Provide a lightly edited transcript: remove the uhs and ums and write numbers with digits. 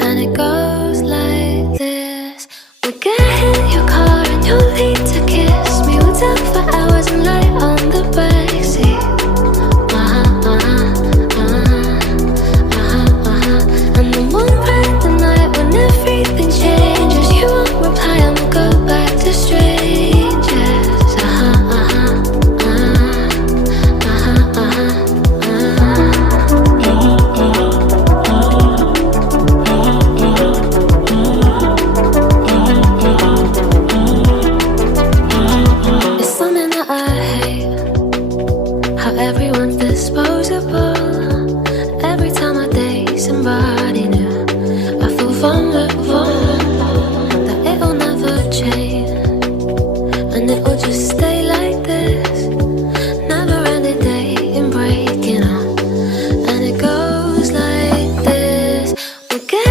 And it goes like this. We'll get in your car and you'll need to kiss me. We'll talk for hours and lie on the backseat. And then one bright the night when everything changes. You won't reply and we'll go back to strangers. It's something that I hate, how everyone's disposable. Every time I date somebody new, I feel vulnerable.